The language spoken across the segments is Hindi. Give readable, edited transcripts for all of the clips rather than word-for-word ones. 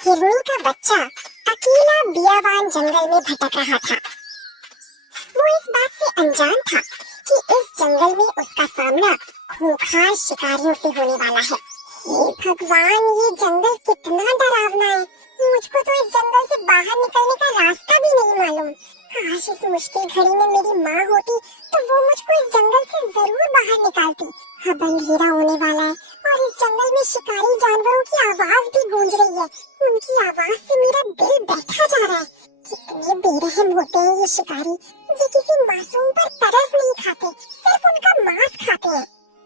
हिरनी का बच्चा अकेला बियावान जंगल में भटक रहा था। वो इस बात से अनजान था कि इस जंगल में उसका सामना खूंखार शिकारियों से होने वाला है। हे भगवान, ये जंगल कितना डरावना है। मुझको तो इस जंगल से बाहर निकलने का रास्ता भी नहीं मालूम। काश इस मुश्किल घड़ी में मेरी माँ होती तो वो मुझको इस जंगल से जरूर बाहर निकालती। अब अंधेरा होने वाला है और इस जंगल में शिकारी जानवरों की आवाज भी गूंज रही है। उनकी आवाज से मेरा दिल बैठा जा रहा है। कितने बेरहम होते हैं ये शिकारी, जो किसी मासूम पर तरस नहीं खाते, सिर्फ उनका मांस खाते हैं।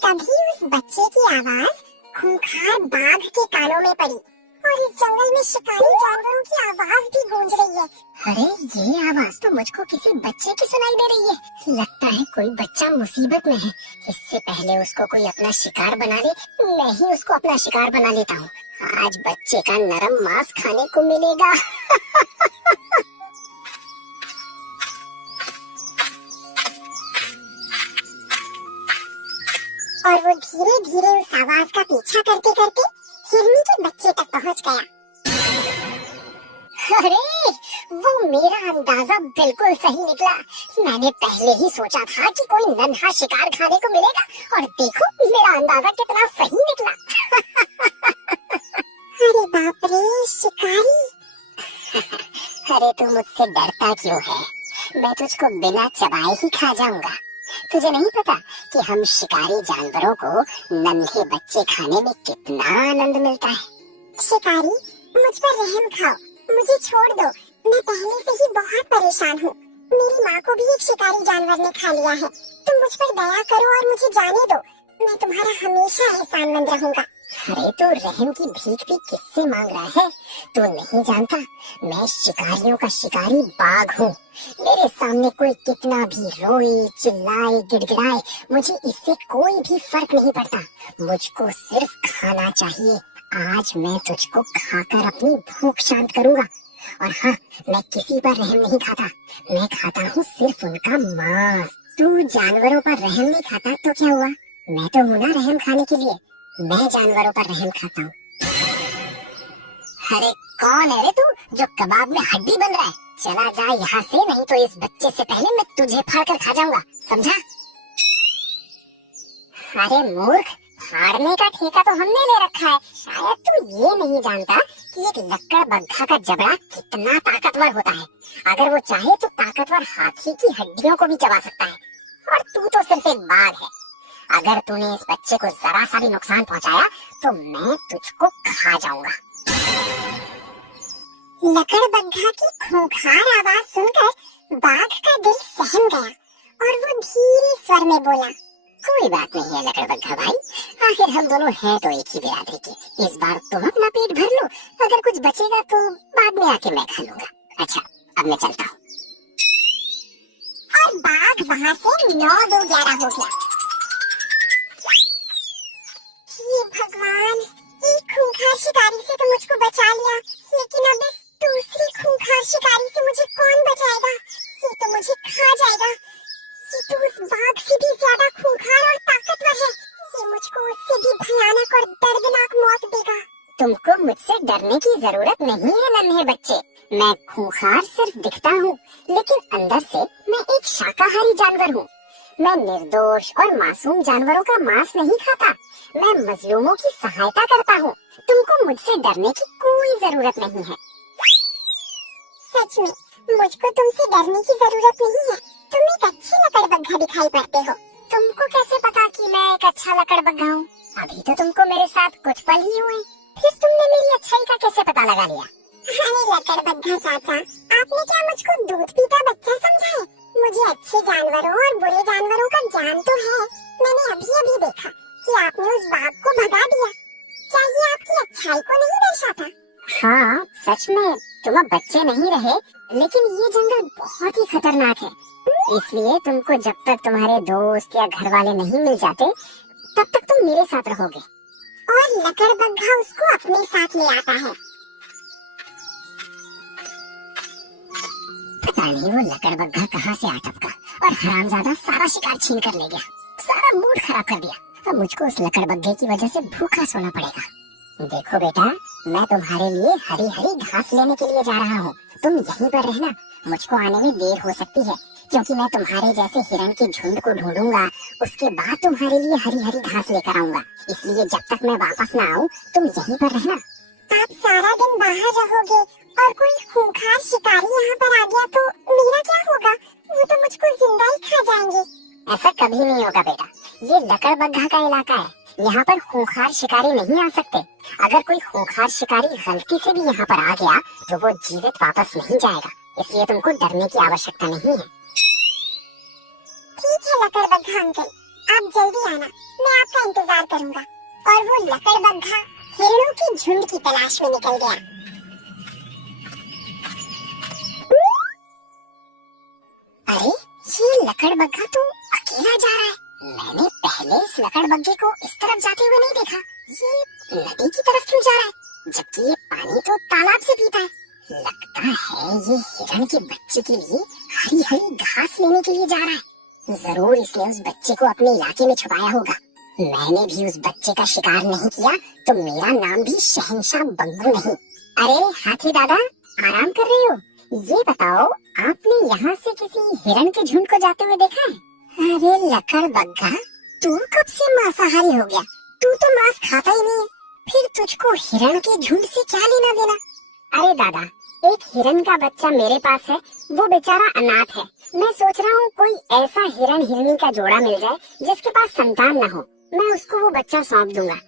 तभी उस बच्चे की आवाज खूंखार बाघ के कानों में पड़ी और इस जंगल में शिकारी जानवरों की आवाज भी गूंज रही है। अरे, ये आवाज तो मुझको किसी बच्चे की सुनाई दे रही है। लगता है कोई बच्चा मुसीबत में है। इससे पहले उसको कोई अपना शिकार बना ले, मैं ही उसको अपना शिकार बना लेता हूँ। आज बच्चे का नरम मांस खाने को मिलेगा। और वो धीरे धीरे उस आवाज का पीछा करते करते हिरनी के बच्चे तक पहुंच गया। अरे, वो मेरा अंदाजा बिल्कुल सही निकला। मैंने पहले ही सोचा था कि कोई नन्हा शिकार खाने को मिलेगा, और देखो मेरा अंदाजा कितना सही निकला। अरे बाप रे, शिकारी! अरे, तू मुझसे डरता क्यों है? मैं तुझको बिना चबाए ही खा जाऊंगा। तुझे नहीं पता कि हम शिकारी जानवरों को नन्हे बच्चे खाने में कितना आनंद मिलता है। शिकारी, मुझ पर रहम खाओ, मुझे छोड़ दो। मैं पहले से ही बहुत परेशान हूँ। मेरी माँ को भी एक शिकारी जानवर ने खा लिया है। तुम मुझ पर दया करो और मुझे जाने दो। मैं तुम्हारा हमेशा एहसानमंद रहूंगा। अरे, तू रहम की भीख भी किससे मांग रहा है? तू नहीं जानता, मैं शिकारियों का शिकारी बाघ हूँ। मेरे सामने कोई कितना भी रोए, चिल्लाए, गिड़गिड़ाए, मुझे इससे कोई भी फर्क नहीं पड़ता। मुझको सिर्फ खाना चाहिए। आज मैं तुझको खाकर अपनी भूख शांत करूंगा। और हाँ, मैं किसी पर रहम नहीं खाता। मैं खाता हूँ सिर्फ उनका मांस। तू जानवरों पर रहम नहीं खाता तो क्या हुआ? मैं तो हूँ ना रहम खाने के लिए। मैं जानवरों पर रहम खाता हूँ। अरे, कौन है रे तू जो कबाब में हड्डी बन रहा है? चला जा यहाँ से, नहीं तो इस बच्चे से पहले मैं तुझे फाड़ कर खा जाऊंगा, समझा? अरे मूर्ख, फाड़ने का ठेका तो हमने ले रखा है। शायद तू ये नहीं जानता कि एक लक्कड़ बग्घा का जबड़ा कितना ताकतवर होता है। अगर वो चाहे तो ताकतवर हाथी की हड्डियों को भी चबा सकता है। और तू तो सिर्फ एक बाघ है। अगर तूने इस बच्चे को जरा सा भी नुकसान पहुंचाया तो मैं तुझको खा जाऊंगा। लकड़बग्घा की खूंखार आवाज सुनकर बाघ का दिल सहम गया और वो धीरे स्वर में बोला, कोई बात नहीं है लकड़बग्घा भाई, आखिर हम दोनों हैं तो एक ही बिरादरी के। इस बार तुम अपना पेट भर लो, अगर कुछ बचेगा तो बाद में आके मैं खा लूंगा। अच्छा, अब मैं चलता हूँ। और बाघ वहाँ से 9-2-11 हो गया। हे भगवान, एक खूंखार शिकारी से तो मुझको बचा लिया, लेकिन अब इस दूसरी खूंखार शिकारी से मुझे कौन बचाएगा? ये तो मुझे खा जाएगा। ये तो उस बाघ से भी ज्यादा खूंखार और ताकतवर है। ये मुझको उससे भी भयानक और दर्दनाक मौत देगा। तुमको मुझसे डरने की जरूरत नहीं है नन्हे बच्चे। मैं खूंखार सिर्फ दिखता हूँ, लेकिन अंदर से मैं एक शाकाहारी जानवर हूँ। मैं निर्दोष और मासूम जानवरों का मांस नहीं खाता। मैं मजलूमों की सहायता करता हूँ। तुमको मुझसे डरने की कोई जरूरत नहीं है। सच में मुझको तुमसे डरने की जरूरत नहीं है। तुम एक अच्छे लकड़बग्घा दिखाई पड़ते हो। तुमको कैसे पता कि मैं एक अच्छा लकड़बग्घा हूँ? अभी तो तुमको मेरे साथ कुछ पल ही हुए, फिर तुमने मेरी अच्छाई का कैसे पता लगा लिया? अरे लकड़बग्घा चाचा, आपने क्या मुझको दूध पीता बच्चा समझा है? मुझे अच्छे जानवरों और बुरे जानवरों का ज्ञान तो है। मैंने अभी अभी देखा कि आपने उस बाघ को भगा दिया। क्या ये आपकी अच्छाई को नहीं दर्शाता? हाँ, सच में तुम अब बच्चे नहीं रहे, लेकिन ये जंगल बहुत ही खतरनाक है। इसलिए तुमको जब तक तुम्हारे दोस्त या घर वाले नहीं मिल जाते, तब तक तुम मेरे साथ रहोगे। और लकड़बग्घा उसको अपने साथ ले आता है। पता नहीं वो लकड़बग्घा कहाँ से आ टपका और हरामजादा सारा शिकार छीन कर ले गया। सारा मूड खराब कर दिया। अब मुझको उस लकड़बग्घे की वजह से भूखा सोना पड़ेगा। देखो बेटा, मैं तुम्हारे लिए हरी हरी घास लेने के लिए जा रहा हूँ। तुम यहीं पर रहना, मुझको आने में देर हो सकती है क्योंकि मैं तुम्हारे जैसे हिरण के झुंड को ढूंढूंगा। उसके बाद तुम्हारे लिए हरी हरी घास लेकर आऊंगा, इसलिए जब तक मैं वापस न आऊँ तुम यहीं पर रहना। आप सारा दिन बाहर रहोगे और कोई खूंखार शिकारी यहाँ पर आ गया तो मेरा क्या होगा? वो तो मुझको जिंदा ही खा जाएंगे। ऐसा कभी नहीं होगा बेटा, ये लकड़बग्घा का इलाका है, यहाँ पर खूंखार शिकारी नहीं आ सकते। अगर कोई खूंखार शिकारी गलती से भी यहाँ पर आ गया तो वो जीवित वापस नहीं जाएगा, इसलिए तुमको डरने की आवश्यकता नहीं है। ठीक है लकड़बग्घा अंकल, आप जल्दी आना, मैं आपका इंतजार करूंगा। और वो लकड़बग्घा हिरणों की झुंड की तलाश में निकल गया। अरे ये लकड़बग्घा तो अकेला जा रहा है। मैंने पहले इस लकड़बग्घे को इस तरफ जाते हुए नहीं देखा। ये नदी की तरफ क्यों जा रहा है, जबकि ये पानी तो तालाब से पीता है। लगता है ये हिरण के बच्चे के लिए हरी हरी घास लेने के लिए जा रहा है। जरूर इसने उस बच्चे को अपने इलाके में छुपाया होगा। मैंने भी उस बच्चे का शिकार नहीं किया तो मेरा नाम भी शहंशाह बग्गू नहीं। अरे हाथी दादा, आराम कर रही हो? ये बताओ, आपने यहाँ से किसी हिरण के झुंड को जाते हुए देखा है? अरे लकड़बग्घा, तू कब से मांसाहारी हो गया? तू तो मांस खाता ही नहीं है, फिर तुझको हिरण के झुंड से क्या लेना देना? अरे दादा, एक हिरण का बच्चा मेरे पास है, वो बेचारा अनाथ है। मैं सोच रहा हूँ कोई ऐसा हिरण हिरनी का जोड़ा मिल जाए जिसके पास संतान न हो, मैं उसको वो बच्चा सौंप दूंगा।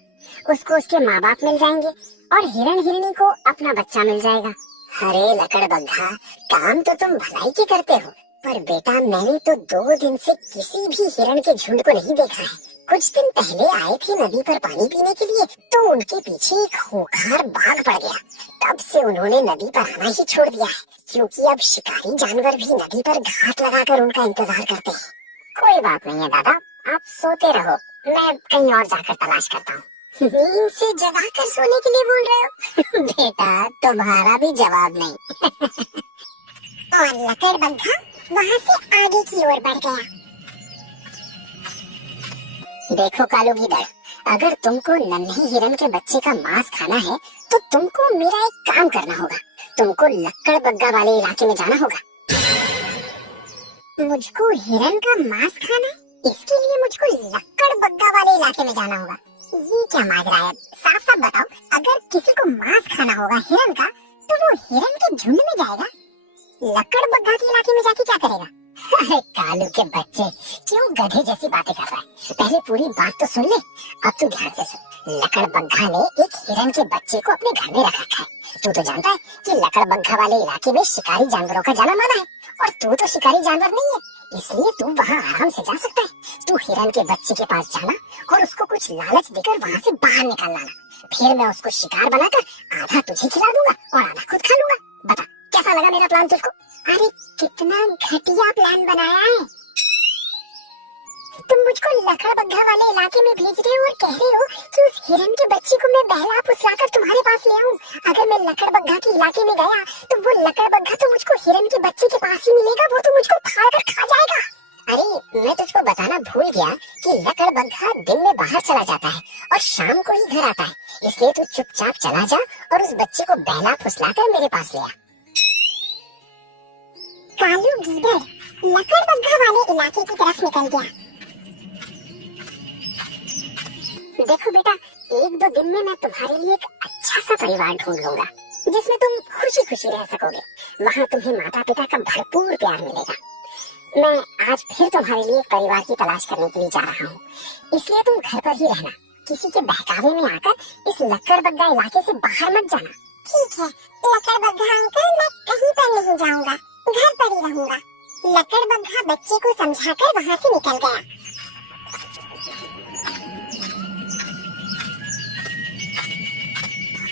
उसको उसके माँ बाप मिल जाएंगे और हिरण हिरनी को अपना बच्चा मिल जाएगा। अरे लकड़बग्घा, काम तो तुम भलाई की करते हो, पर बेटा मैंने तो 2 दिन से किसी भी हिरण के झुंड को नहीं देखा है। कुछ दिन पहले आए थे नदी पर पानी पीने के लिए तो उनके पीछे एक खूंखार बाघ पड़ गया। तब से उन्होंने नदी पर आना ही छोड़ दिया है, क्योंकि अब शिकारी जानवर भी नदी पर घात लगाकर उनका इंतजार करते हैं। कोई बात नहीं है दादा, आप सोते रहो, मैं कहीं और जाकर तलाश करता हूँ। नींद से जगा कर सोने के लिए बोल रहे हो? बेटा तुम्हारा भी जवाब नहीं। और लकड़बग्घा वहाँ से आगे की ओर बढ़ गया। देखो कालू गीदड़, अगर तुमको नन्हे हिरण के बच्चे का मांस खाना है तो तुमको मेरा एक काम करना होगा। तुमको लकड़बग्घा वाले इलाके में जाना होगा। मुझको हिरण का मांस खाना है, इसके लिए मुझको लकड़बग्घा वाले इलाके में जाना होगा। ये क्या माजरा है? साफ साफ बताओ, अगर किसी को मांस खाना होगा हिरण का तो वो हिरण के झुंड में जाएगा, लकड़बग्घा के इलाके में जाके क्या करेगा? अरे कालू के बच्चे, क्यों गधे जैसी बातें कर रहा है? पहले पूरी बात तो सुन ले। अब तू ध्यान से सुन। लकड़बग्घा ने एक हिरण के बच्चे को अपने घर में रख रखा है। तू तो जानता है कि लकड़बग्घा वाले इलाके में शिकारी जानवरों का जाना माना है, और तू तो शिकारी जानवर नहीं है, इसलिए तू वहाँ आराम से जा सकता है। तू हिरण के बच्चे के पास जाना और उसको कुछ लालच देकर वहाँ से बाहर निकाल लाना। फिर मैं उसको शिकार बनाकर आधा तुझे खिला दूंगा और आधा खुद खा लूंगा। बता कैसा लगा मेरा प्लान तुझको? अरे कितना घटिया प्लान बनाया है। तुम मुझको लकड़बग्घा वाले इलाके में भेज रहे हो और कह रहे हो कि उस हिरण के बच्चे को मैं बहला फुसलाकर तुम्हारे पास ले आऊं। अगर मैं लकड़बग्घा के इलाके में गया तो वो लकड़बग्घा तो मुझको हिरण के बच्चे के पास ही मिलेगा, वो तो मुझको फाड़ कर खा जाएगा। अरे मैं तुझको बताना भूल गया कि लकड़बग्घा दिन में बाहर चला जाता है और शाम को ही घर आता है, इसलिए तू चुपचाप चला जा और उस बच्चे को बहला फुसलाकर मेरे पास ले आ। कालू गीदड़ लकड़बग्घा वाले इलाके की तरफ निकल गया। देखो बेटा, 1-2 दिन में मैं तुम्हारे लिए एक अच्छा सा परिवार ढूंढ लूंगा जिसमें तुम खुशी खुशी रह सकोगे। वहाँ तुम्हें माता पिता का भरपूर प्यार मिलेगा। मैं आज फिर तुम्हारे लिए एक परिवार की तलाश करने के लिए जा रहा हूँ, इसलिए तुम घर पर ही रहना। किसी के बहकावे में आकर इस लकड़बग्घा इलाके से बाहर मत जाना। ठीक है लकड़बग्घा अंकल, मैं कहीं पर नहीं जाऊंगा, घर पर ही रहूंगा। लकड़बग्घा बच्चे को समझाकर वहाँ से निकल गया।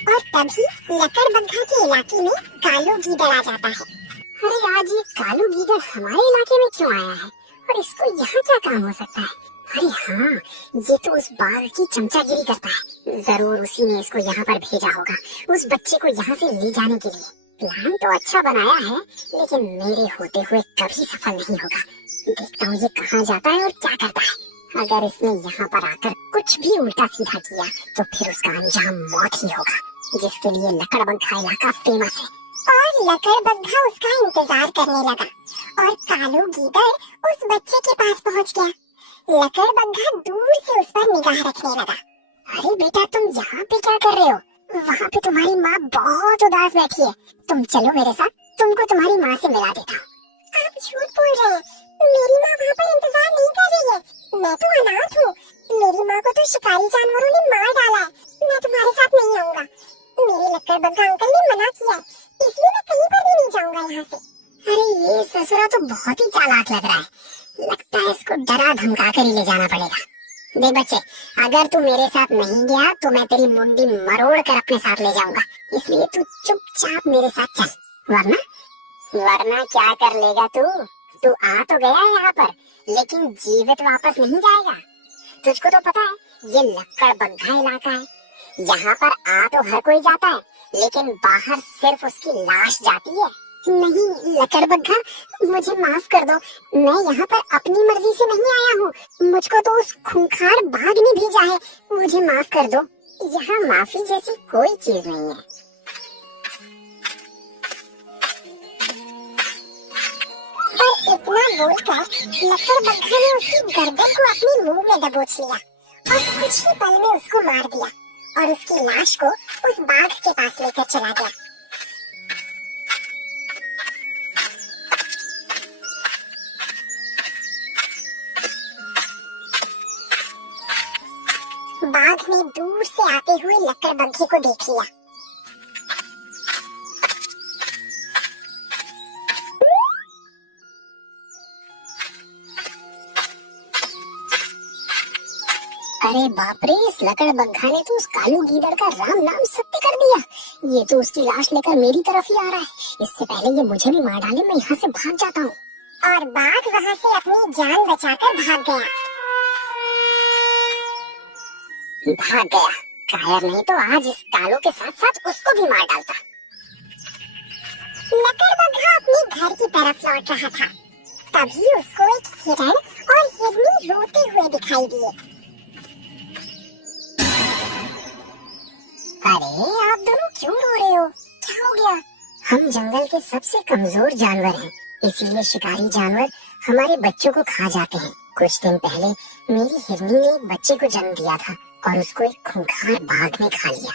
और तभी लकड़बग्घा के इलाके में कालू गीदड़ आ जाता है। अरे आज ये कालू गीदड़ हमारे इलाके में क्यों आया है और इसको यहाँ क्या काम हो सकता है? अरे हाँ, ये तो उस बाघ की चमचागिरी करता है। जरूर उसी ने इसको यहाँ पर भेजा होगा उस बच्चे को यहाँ से ले जाने के लिए। प्लान तो अच्छा बनाया है, लेकिन मेरे होते हुए कभी सफल नहीं होगा। देखता हूँ ये कहाँ जाता है और क्या करता है। अगर इसने यहाँ पर आकर कुछ भी उल्टा सीधा किया तो फिर उसका अंजाम मौत ही होगा। जिसके लिए लकड़बग्घा इलाका फेमस है। और लकड़बग्घा उसका इंतजार करने लगा और कालू गीदड़ उस बच्चे के पास पहुंच गया। लकड़बग्घा दूर से उस पर निगाह रखने लगा। अरे बेटा, तुम यहाँ पे क्या कर रहे हो? वहाँ पे तुम्हारी माँ बहुत उदास बैठी है। तुम चलो मेरे साथ, तुमको तुम्हारी माँ से मिला देता हूँ। आप झूठ बोल रहे हैं, मेरी माँ वहाँ पर इंतजार नहीं कर रही है। मैं तो अनाथ हूँ, मेरी माँ को तो शिकारी जानवरों ने मार डाला है। मैं तुम्हारे साथ नहीं आऊंगा। मेरे लकड़बग्घा अंकल ने मना किया है, इसलिए मैं कहीं पर भी नहीं जाऊंगा यहाँ से। अरे ये ससुरा तो बहुत ही चालाक लग रहा है। लगता है इसको डरा धमका कर ही ले जाना पड़ेगा। देख बच्चे, अगर तू मेरे साथ नहीं गया तो मैं तेरी मुंडी मरोड़ कर अपने साथ ले जाऊंगा। इसलिए तू चुपचाप मेरे साथ चल, वरना क्या कर लेगा तू? तू आ तो गया है यहाँ पर, लेकिन जीवित वापस नहीं जाएगा। तुझको तो पता है ये लकड़बग्घा इलाका है। यहाँ पर आ तो हर कोई जाता है, लेकिन बाहर सिर्फ उसकी लाश जाती है। नहीं लकड़बग्घा, मुझे माफ कर दो। मैं यहाँ पर अपनी मर्जी से नहीं आया हूँ। मुझको तो उस खूंखार बाघ ने भेजा है। मुझे माफ कर दो। यहाँ माफी जैसी कोई चीज नहीं है। और इतना बोलकर लकड़बग्घा ने उसकी गर्दन को अपने मुंह में दबोच लिया और कुछ ही पल में उसको मार दिया और उसकी लाश को उस बाघ के पास लेकर चला गया। बाघ ने दूर से आते हुए लकड़बग्घे को देख लिया। अरे बाप रे, इस लकड़बग्घा ने तो उस कालू गीदड़ का राम नाम सत्य कर दिया। ये तो उसकी लाश लेकर मेरी तरफ ही आ रहा है। इससे पहले ये मुझे भी मार डाले, मैं यहाँ से भाग जाता हूँ। और बाघ वहाँ से अपनी जान बचाकर भाग गया। कायर नहीं तो आज इस कालू के साथ साथ उसको भी मार डालता। लकड़बग्घा अपने घर की तरफ लौट रहा था, तभी उसको एक हिरण और हिरनी रोते हुए दिखाई दिए। अरे आप दोनों क्यों रो रहे हो? क्या हो गया? हम जंगल के सबसे कमजोर जानवर हैं, इसीलिए शिकारी जानवर हमारे बच्चों को खा जाते हैं। कुछ दिन पहले मेरी हिरनी ने एक बच्चे को जन्म दिया था और उसको एक खूंखार बाघ ने खा लिया।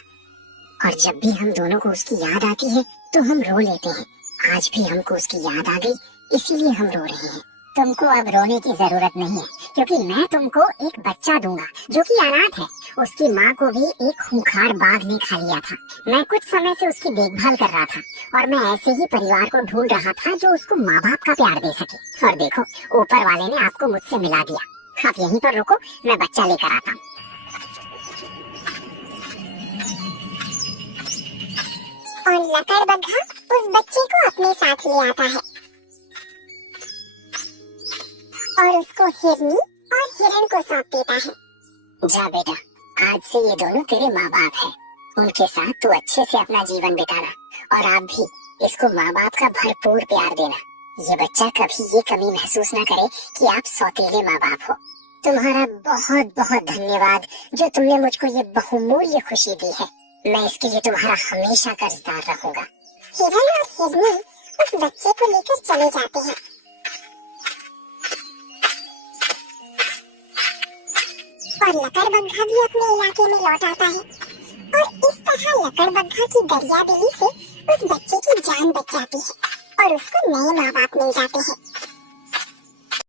और जब भी हम दोनों को उसकी याद आती है तो हम रो लेते हैं। आज भी हमको उसकी याद आ गई, इसीलिए हम रो रहे हैं। तुमको अब रोने की जरूरत नहीं है, क्योंकि मैं तुमको एक बच्चा दूंगा जो कि अनाथ है। उसकी माँ को भी एक खूंखार बाघ ने खा लिया था। मैं कुछ समय से उसकी देखभाल कर रहा था और मैं ऐसे ही परिवार को ढूंढ रहा था जो उसको माँ बाप का प्यार दे सके। और देखो, ऊपर वाले ने आपको मुझसे मिला दिया। आप यहीं पर रुको, मैं बच्चा लेकर आता हूँ। और लकड़बग्घा उस बच्चे को अपने साथ ले आता है और उसको हिरनी और हिरण को सौंप देता है। जा बेटा, आज से ये दोनों तेरे माँ बाप हैं। उनके साथ तू अच्छे से अपना जीवन बिताना और आप भी इसको माँ बाप का भरपूर प्यार देना। ये बच्चा कभी ये कमी महसूस न करे कि आप सौतेले माँ बाप हो। तुम्हारा बहुत बहुत धन्यवाद जो तुमने मुझको ये बहुमूल्य खुशी दी है। मैं इसके लिए तुम्हारा हमेशा कर्जदार रहूंगा। हिरण और हिरनी उस बच्चे को लेकर चले जाते हैं। और लकड़बग्घा भी अपने इलाके में लौट आता है और इस तरह लकड़बग्घा की दरियादिली से उस बच्चे की जान बच जाती है और उसको नए माँ बाप मिल जाते हैं।